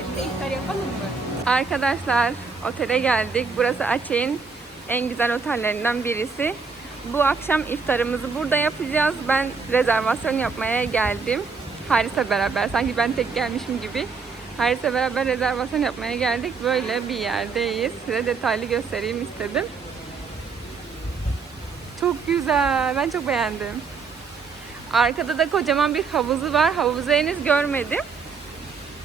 iftar yapalım mı? Arkadaşlar otele geldik. Burası Açek'in en güzel otellerinden birisi. Bu akşam iftarımızı burada yapacağız. Ben rezervasyon yapmaya geldim. Haris'le beraber. Sanki ben tek gelmişim gibi. Haris'le beraber rezervasyon yapmaya geldik. Böyle bir yerdeyiz. Size detaylı göstereyim istedim. Çok güzel. Ben çok beğendim. Arkada da kocaman bir havuzu var. Havuzu henüz görmedim.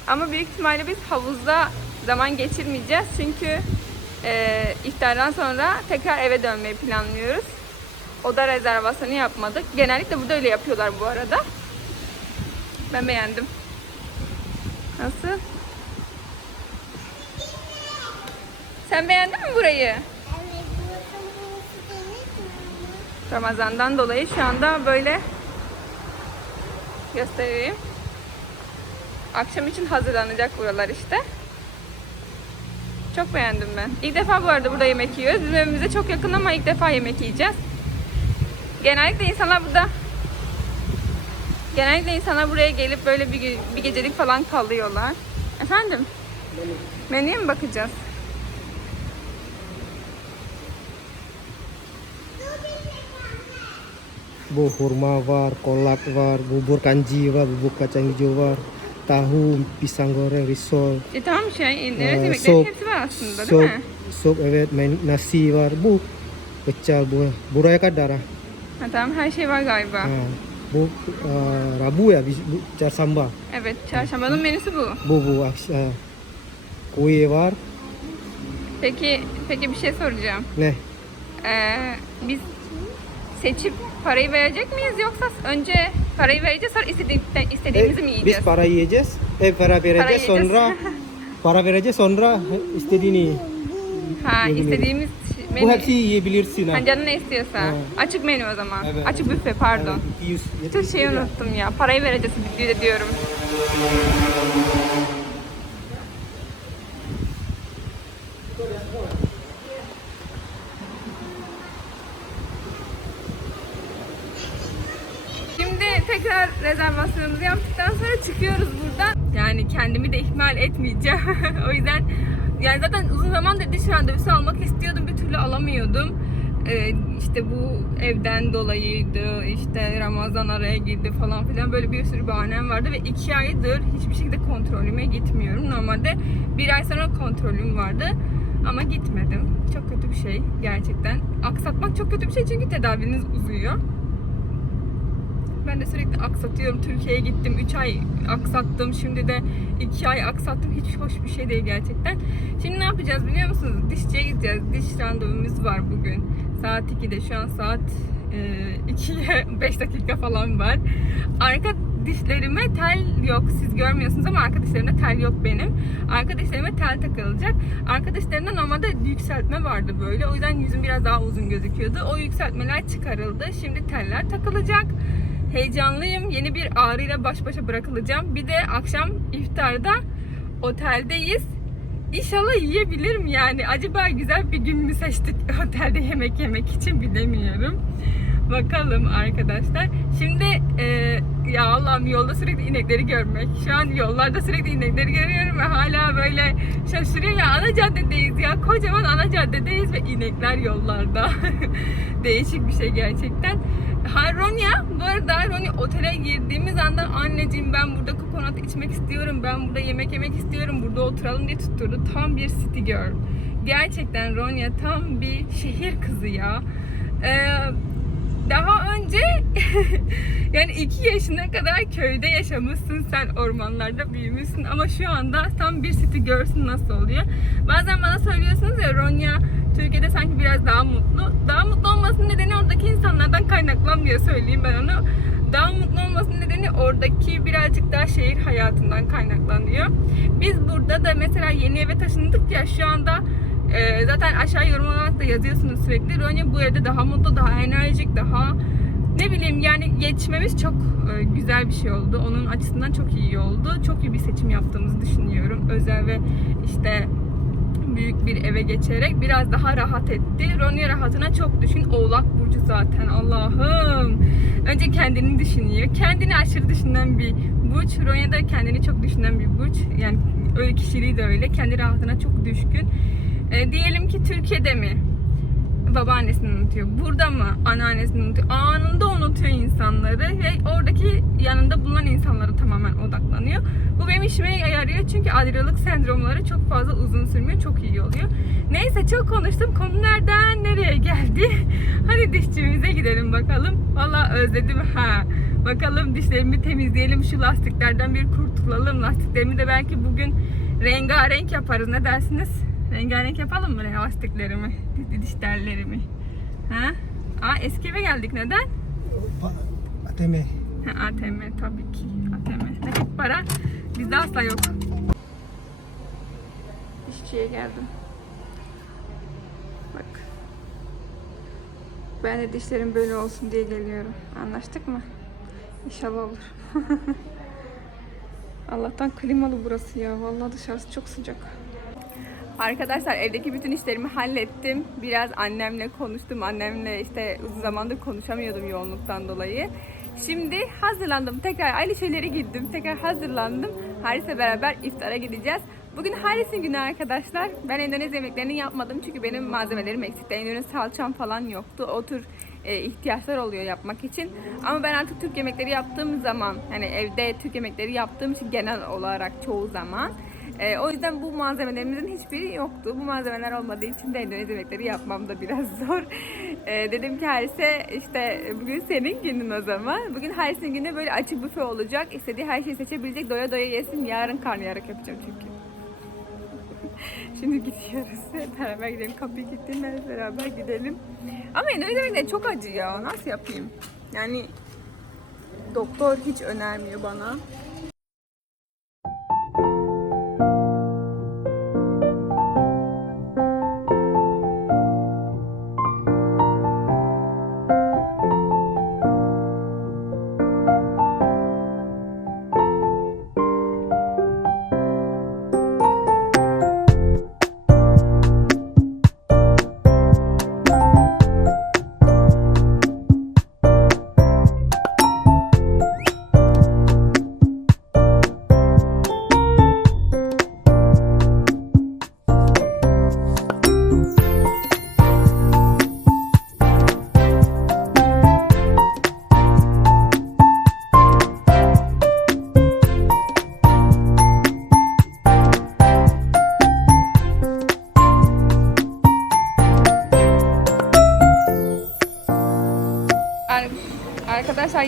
Ama büyük ihtimalle biz havuzda zaman geçirmeyeceğiz. Çünkü e, iftardan sonra tekrar eve dönmeyi planlıyoruz. Oda rezervasyonu yapmadık. Genellikle burada öyle yapıyorlar bu arada. Ben beğendim. Nasıl? Sen beğendin mi burayı? Ramazan'dan dolayı şu anda böyle göstereyim. Akşam için hazırlanacak buralar işte. Çok beğendim ben. İlk defa bu arada burada yemek yiyoruz. Bizim evimize çok yakın ama ilk defa yemek yiyeceğiz. Genellikle insanlar burada Genellikle insanlar buraya gelip böyle bir, bir gecelik falan kalıyorlar. Efendim? Menüye mi bakacağız? Bu hurma var, kolak var, bubur kanji var, bubur kacang hijau var, tahu, pisang goreng, risol, E tamam şey, evet Ee, yemeklerin soğuk- hepsi var aslında değil mi? sup evet, nasi var, bu pecel bu, buraya kadar. ah. Ha, tamam her şey var galiba. Ha, bu ah, Rabu ya, bu çarşamba. Evet, çarşambanın menüsü bu. Bu bu aks- ah, kue var, Peki, peki bir şey soracağım. ne? Ee, biz seçip parayı verecek miyiz yoksa önce parayı vereceğiz sonra istedi- istediğimizi mi Eh, yiyeceğiz? biz para yiyeceğiz, eh para vereceğiz yiyeceğiz. sonra, para vereceğiz sonra istediğini. Ha istediğimiz Bu menü. hepsi yiyebilirsin. ha. Ha, canın ne istiyorsa. Açık menü o zaman. Evet. Açık büfe pardon. Evet, 200, Bütün şeyi unuttum ya. Parayı vereceğiz de diyorum. Şimdi tekrar rezervasyonumuzu yaptıktan sonra çıkıyoruz buradan. Yani kendimi de ihmal etmeyeceğim. o yüzden yani zaten uzun zamandır diş randevusu almak istiyordum bir türlü alamıyordum. Ee, işte bu evden dolayıydı, işte Ramazan araya girdi falan filan böyle bir sürü bahanem vardı ve iki aydır hiçbir şekilde kontrolüme gitmiyorum. Normalde bir ay sonra kontrolüm vardı ama gitmedim. Çok kötü bir şey gerçekten. Aksatmak çok kötü bir şey çünkü tedaviniz uzuyor. Ben de sürekli aksatıyorum. Türkiye'ye gittim. 3 ay aksattım. Şimdi de 2 ay aksattım. Hiç hoş bir şey değil gerçekten. Şimdi ne yapacağız biliyor musunuz? Dişçiye gideceğiz. Diş randevumuz var bugün. Saat 2'de. Şu an saat e, 2'ye 5 dakika falan var. Arka dişlerime tel yok. Siz görmüyorsunuz ama arka dişlerimde tel yok benim. Arka dişlerime tel takılacak. Arka dişlerimde normalde yükseltme vardı böyle. O yüzden yüzüm biraz daha uzun gözüküyordu. O yükseltmeler çıkarıldı. Şimdi teller takılacak. Heyecanlıyım. Yeni bir ağrıyla baş başa bırakılacağım. Bir de akşam iftarda oteldeyiz. İnşallah yiyebilirim yani. Acaba güzel bir gün mü seçtik otelde yemek yemek için bilemiyorum. Bakalım arkadaşlar. Şimdi e, ya Allah'ım yolda sürekli inekleri görmek. Şu an yollarda sürekli inekleri görüyorum ve hala böyle şaşırıyor ya ana caddedeyiz ya. Kocaman ana caddedeyiz ve inekler yollarda. Değişik bir şey gerçekten. Ha Ronya, bu arada Ronya otele girdiğimiz anda anneciğim ben burada kokonat içmek istiyorum, ben burada yemek yemek istiyorum, burada oturalım diye tutturdu. Tam bir city girl. Gerçekten Ronya tam bir şehir kızı ya. Ee, daha önce yani iki yaşına kadar köyde yaşamışsın sen ormanlarda büyümüşsün ama şu anda tam bir city girl'sün nasıl oluyor? Bazen bana söylüyorsunuz ya Ronya Türkiye'de sanki biraz daha mutlu. Daha mutlu olmasının nedeni oradaki insanlardan kaynaklanmıyor söyleyeyim ben onu. Daha mutlu olmasının nedeni oradaki birazcık daha şehir hayatından kaynaklanıyor. Biz burada da mesela yeni eve taşındık ya şu anda e, zaten aşağı yorum olarak da yazıyorsunuz sürekli. Ronya bu evde daha mutlu, daha enerjik, daha ne bileyim yani geçmemiz çok e, güzel bir şey oldu. Onun açısından çok iyi oldu. Çok iyi bir seçim yaptığımızı düşünüyorum. Özel ve işte büyük bir eve geçerek biraz daha rahat etti. Ronya rahatına çok düşün. Oğlak Burcu zaten Allah'ım. Önce kendini düşünüyor. Kendini aşırı düşünen bir burç. Ronya da kendini çok düşünen bir burç. Yani öyle kişiliği de öyle. Kendi rahatına çok düşkün. E, diyelim ki Türkiye'de mi? Babaannesini unutuyor. Burada mı? Anneannesini unutuyor. Anında unutuyor insanları ve oradaki yanında bulunan insanlara tamamen odaklanıyor. Bu benim işime yarıyor çünkü ayrılık sendromları çok fazla uzun sürmüyor. Çok iyi oluyor. Neyse çok konuştum. Konu nereden nereye geldi? Hadi dişçimize gidelim bakalım. Valla özledim ha. Bakalım dişlerimi temizleyelim. Şu lastiklerden bir kurtulalım. Lastiklerimi de belki bugün rengarenk yaparız. Ne dersiniz? Rengarenk yapalım mı lastiklerimi? Diş tellerimi. Ha? Aa eski eve geldik. Neden? ATM. Ha, ATM tabii ki. ATM. Nakit para bizde asla yok. Dişçiye geldim. Bak. Ben de dişlerim böyle olsun diye geliyorum. Anlaştık mı? İnşallah olur. Allah'tan klimalı burası ya. Vallahi dışarısı çok sıcak. Arkadaşlar evdeki bütün işlerimi hallettim. Biraz annemle konuştum. Annemle işte uzun zamandır konuşamıyordum yoğunluktan dolayı. Şimdi hazırlandım. Tekrar aynı şeyleri giydim. Tekrar hazırlandım. Haris'le beraber iftara gideceğiz. Bugün Haris'in günü arkadaşlar. Ben Endonezya yemeklerini yapmadım çünkü benim malzemelerim eksikti. Endonezya salçam falan yoktu. O tür e, ihtiyaçlar oluyor yapmak için. Ama ben artık Türk yemekleri yaptığım zaman, hani evde Türk yemekleri yaptığım için genel olarak çoğu zaman e, o yüzden bu malzemelerimizin hiçbiri yoktu. Bu malzemeler olmadığı için de Endonezya yemekleri yapmam da biraz zor. E, dedim ki Haris'e işte bugün senin günün o zaman. Bugün Haris'in günü böyle açık büfe olacak. İstediği her şeyi seçebilecek. Doya doya yesin. Yarın karnıyarık yapacağım çünkü. Şimdi gidiyoruz. Beraber gidelim. Kapıyı. Hep beraber gidelim. Ama Endonezya yemekleri çok acı ya. Nasıl yapayım? Yani doktor hiç önermiyor bana.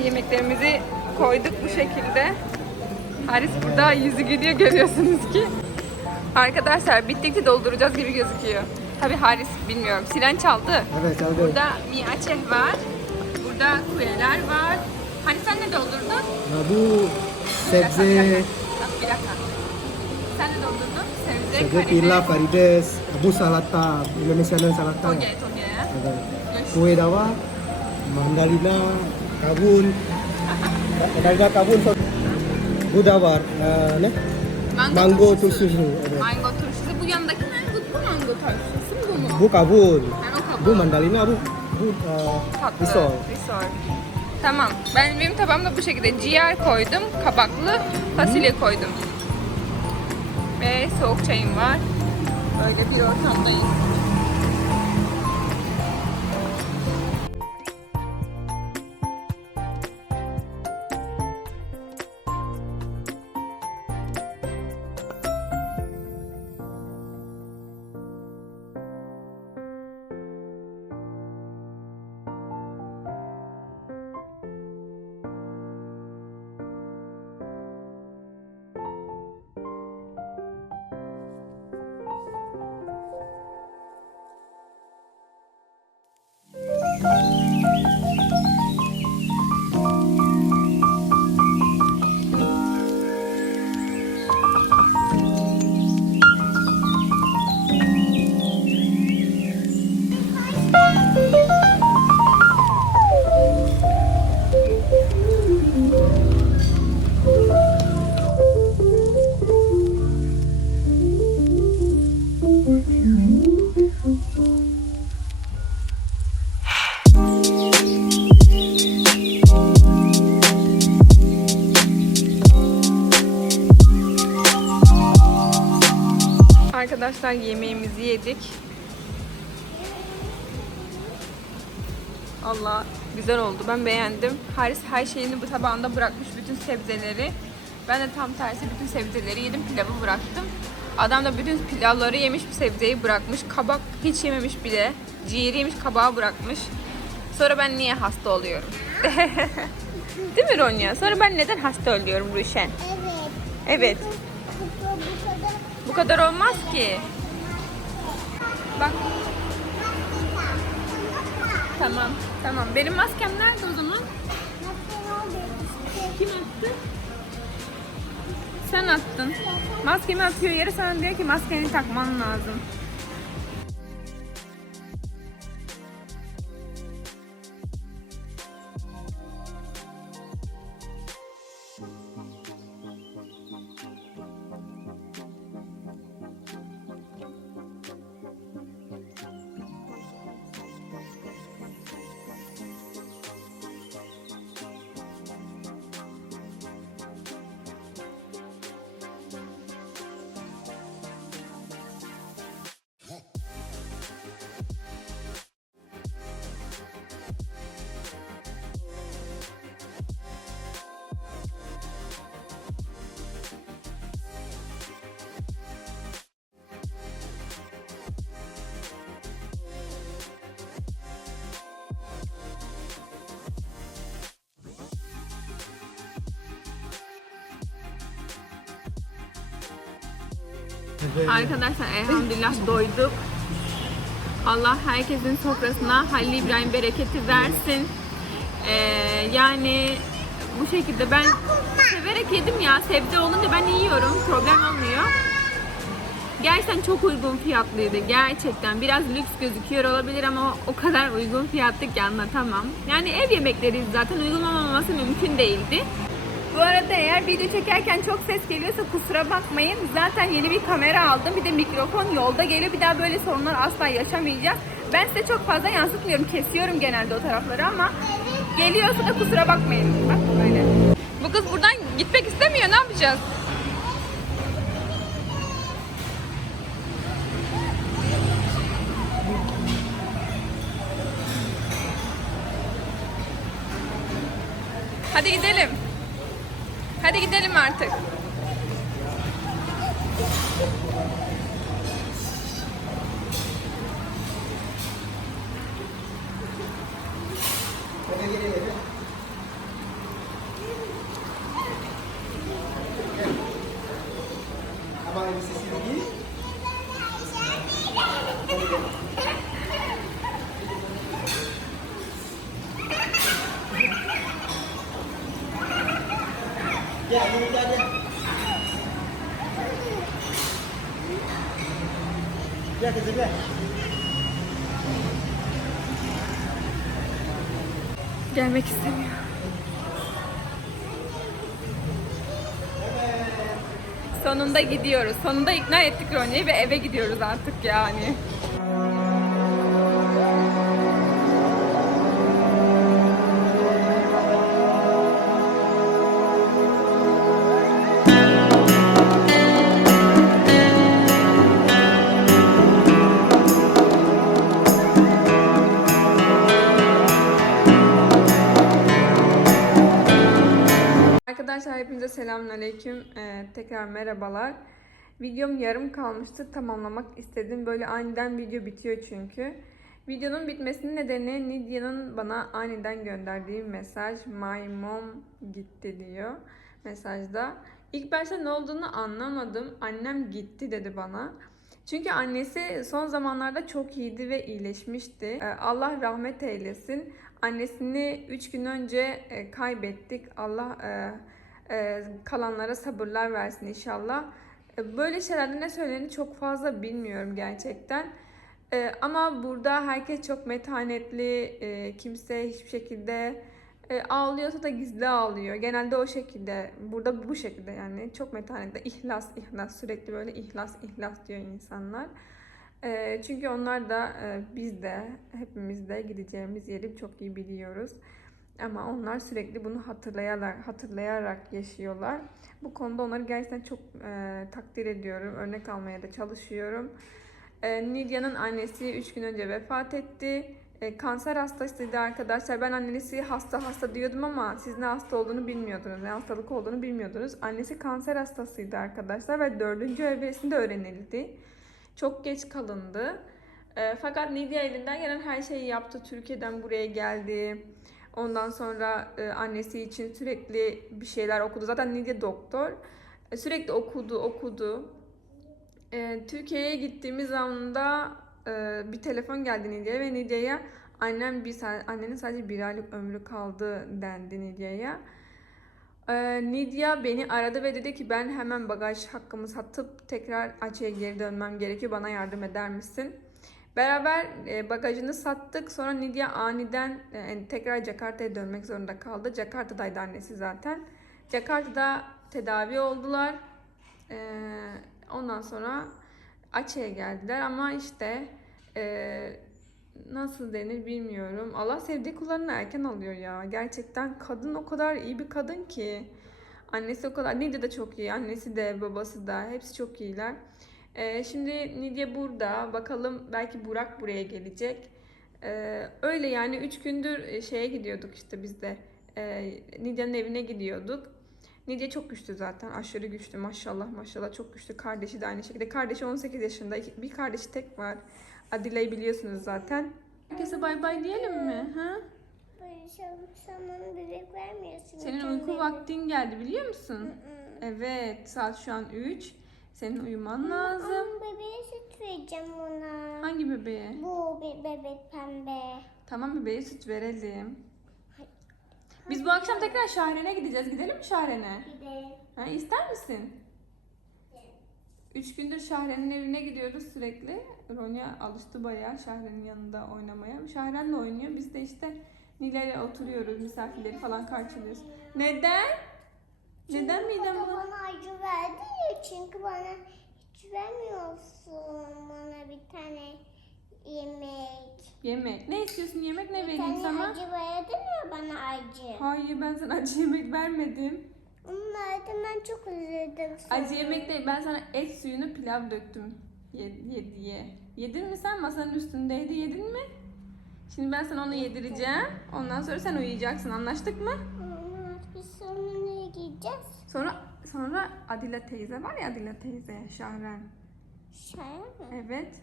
Yemeklerimizi koyduk bu şekilde. Haris burada yüzü gülüyor görüyorsunuz ki. Arkadaşlar bittikçe dolduracağız gibi gözüküyor. Tabi Haris bilmiyorum. Silen çaldı. Evet çaldı. Burada mi Aceh var. Burada kuyeler var. Hani sen ne doldurdun? Nah, bu dakika, bir sebze, dakika. Bir dakika. Sen ne doldurdun? Sebze, sebze karides, pilau, karides, bu salata, Indonesian salata. toge, toge. Evet. Kue dawa, mandalina, kabun. Mandalina kabun. so- Bu da var. Ee, ne? Mango turşusu. Evet. Mango turşusu. Bu yandaki mango, bu mango turşusu mu bu mu? Bu kabul. Bu mandalina, bu bu e, Tatlı. risol. Risol. Tamam. Ben benim tabağımda bu şekilde ciğer koydum, kabaklı fasulye koydum. Ve soğuk çayım var. Böyle bir ortamdayız. Arkadaşlar yemeğimizi yedik. Allah güzel oldu. Ben beğendim. Haris her şeyini bu tabağında bırakmış bütün sebzeleri. Ben de tam tersi bütün sebzeleri yedim. Pilavı bıraktım. Adam da bütün pilavları yemiş, sebzeyi bırakmış. Kabak hiç yememiş bile. Ciğeri yemiş, kabağı bırakmış. Sonra ben niye hasta oluyorum? Değil mi Ronya? Sonra ben neden hasta oluyorum Ruşen? Evet. Evet. Bu kadar olmaz ki. Bak. Tamam. Tamam. Benim maskem nerede o zaman? Kim attı? Sen attın. Maskemi atıyor yere sana diyor ki maskeni takman lazım. Arkadaşlar elhamdülillah doyduk. Allah herkesin sofrasına Halil İbrahim bereketi versin. Ee, yani bu şekilde ben severek yedim ya. Sebze olunca ben yiyorum. Problem olmuyor. Gerçekten çok uygun fiyatlıydı. Gerçekten. Biraz lüks gözüküyor olabilir ama o kadar uygun fiyatlı ki anlatamam. Yani ev yemekleriyiz zaten. Uygun olmaması mümkün değildi. Bu arada eğer video çekerken çok ses geliyorsa kusura bakmayın. Zaten yeni bir kamera aldım. Bir de mikrofon yolda geliyor. Bir daha böyle sorunlar asla yaşamayacağız. Ben size çok fazla yansıtmıyorum. Kesiyorum genelde o tarafları ama geliyorsa da kusura bakmayın. Bak böyle. Bu kız buradan gitmek istemiyor. Ne yapacağız? Hadi gidelim. Artık. Gelmek istemiyor. Sonunda gidiyoruz. Sonunda ikna ettik Ronya'yı ve eve gidiyoruz artık yani. Hepinize selamünaleyküm. Ee, tekrar merhabalar. Videom yarım kalmıştı. Tamamlamak istedim. Böyle aniden video bitiyor çünkü. Videonun bitmesinin nedeni Nidya'nın bana aniden gönderdiği mesaj. My mom gitti diyor mesajda. İlk başta ne olduğunu anlamadım. Annem gitti dedi bana. Çünkü annesi son zamanlarda çok iyiydi ve iyileşmişti. Ee, Allah rahmet eylesin. Annesini 3 gün önce e, kaybettik. Allah e, kalanlara sabırlar versin inşallah. E, Böyle şeylerde ne söylediğini çok fazla bilmiyorum gerçekten. E, ama burada herkes çok metanetli. E, kimse hiçbir şekilde e, ağlıyorsa da gizli ağlıyor. Genelde o şekilde. Burada bu şekilde yani. Çok metanetli. İhlas, ihlas. Sürekli böyle ihlas, ihlas diyor insanlar. E, çünkü onlar da e, biz de hepimiz de gideceğimiz yeri çok iyi biliyoruz. Ama onlar sürekli bunu hatırlayarak hatırlayarak yaşıyorlar. Bu konuda onları gerçekten çok e, takdir ediyorum. Örnek almaya da çalışıyorum. E, Nidya'nın annesi 3 gün önce vefat etti. E, kanser hastasıydı arkadaşlar. Ben annesi hasta hasta diyordum ama siz ne hasta olduğunu bilmiyordunuz. Ne hastalık olduğunu bilmiyordunuz. Annesi kanser hastasıydı arkadaşlar ve 4. evresinde öğrenildi. Çok geç kalındı. E, fakat Nidya elinden gelen her şeyi yaptı. Türkiye'den buraya geldi. Ondan sonra e, annesi için sürekli bir şeyler okudu. Zaten Nidya doktor. E, sürekli okudu, okudu. E, Türkiye'ye gittiğimiz anda e, bir telefon geldi Nidya'ya ve Nidya'ya annem bir annenin sadece bir aylık ömrü kaldı dendi Nidya'ya. E, Nidya beni aradı ve dedi ki ben hemen bagaj hakkımı satıp tekrar Açı'ya geri dönmem gerekiyor. Bana yardım eder misin? Beraber e, bagajını sattık. Sonra Nidya aniden e, tekrar Jakarta'ya dönmek zorunda kaldı. Jakarta'daydı annesi zaten. Jakarta'da tedavi oldular. E, ondan sonra Açı'ya geldiler ama işte e, nasıl denir bilmiyorum. Allah sevdiği kullarını erken alıyor ya. Gerçekten kadın o kadar iyi bir kadın ki. Annesi o kadar. Nidya da çok iyi. Annesi de babası da. Hepsi çok iyiler. Ee, şimdi Nidya burada. Bakalım belki Burak buraya gelecek. Ee, öyle yani 3 gündür e, şeye gidiyorduk işte biz de. Ee, Nidya'nın evine gidiyorduk. Nidya çok güçlü zaten. Aşırı güçlü. Maşallah maşallah çok güçlü. Kardeşi de aynı şekilde. Kardeşi 18 yaşında. Bir kardeşi tek var. Adila'yı biliyorsunuz zaten. Herkese bay bay diyelim mi? Ha? Senin Sen uyku vaktin geldi biliyor musun? Evet saat şu an 3. Senin uyuman lazım. Ama bebeğe süt vereceğim ona. Hangi bebeğe? Bu bir bebek pembe. Tamam bebeğe süt verelim. Biz bu akşam tekrar Şahren'e gideceğiz. Gidelim mi Şahren'e? Gidelim. Ha, ister misin? Üç gündür Şahren'in evine gidiyoruz sürekli. Ronya alıştı bayağı Şahren'in yanında oynamaya. Şahren'le oynuyor. Biz de işte Nilay'la oturuyoruz. Misafirleri falan karşılıyoruz. Neden? Neden midem bulanıyor? bana acı verdi ya çünkü bana hiç vermiyorsun bana bir tane yemek. Yemek. Ne istiyorsun yemek ne Bir vereyim sana? acı verdin ya bana acı. Hayır ben sana acı yemek vermedim. Onlardan ben çok üzüldüm. Acı yemek değil ben sana et suyunu pilav döktüm. Ye, ye diye. Yedin mi sen masanın üstündeydi yedin mi? Şimdi ben sana onu yedireceğim. Ondan sonra sen uyuyacaksın anlaştık mı? Gideceğiz? Sonra sonra Adila teyze var ya Adila teyze Şahren. Şaya mı? Evet.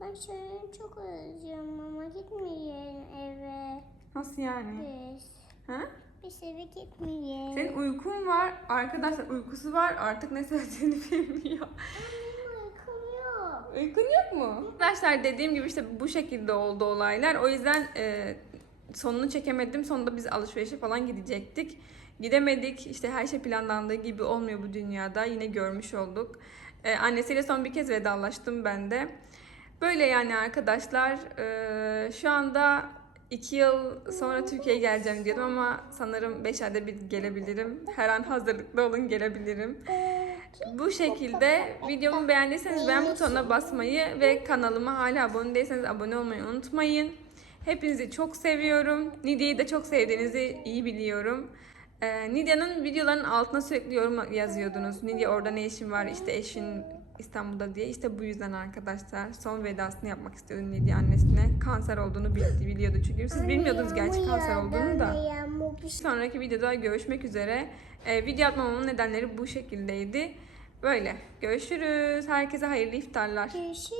Ben Şaya'yı çok özlüyorum ama gitmeyelim eve. Nasıl yani? Biz. Ha? Biz eve gitmeyelim. Senin uykun var. Arkadaşlar uykusu var. Artık ne söylediğini bilmiyor. Uykun yok mu? Arkadaşlar dediğim gibi işte bu şekilde oldu olaylar. O yüzden e, sonunu çekemedim. Sonunda biz alışverişe falan gidecektik. Gidemedik. İşte her şey planlandığı gibi olmuyor bu dünyada. Yine görmüş olduk. E, annesiyle son bir kez vedalaştım ben de. Böyle yani arkadaşlar. E, şu anda iki yıl sonra Türkiye'ye geleceğim diyordum ama sanırım 5 ayda bir gelebilirim. Her an hazırlıklı olun gelebilirim. Bu şekilde videomu beğendiyseniz beğen butonuna basmayı ve kanalıma hala abone değilseniz abone olmayı unutmayın. Hepinizi çok seviyorum. Nidya'yı da çok sevdiğinizi iyi biliyorum. Ee, Nidya'nın videolarının altına sürekli yorum yazıyordunuz. Nidya orada ne işin var işte eşin İstanbul'da diye. İşte bu yüzden arkadaşlar son vedasını yapmak istiyordum Nidya annesine. Kanser olduğunu bildi, biliyordu çünkü. Siz bilmiyordunuz gerçi kanser olduğunu da. Sonraki videoda görüşmek üzere. Ee, video atmamamın nedenleri bu şekildeydi. Böyle. Görüşürüz. Herkese hayırlı iftarlar. Görüşürüz.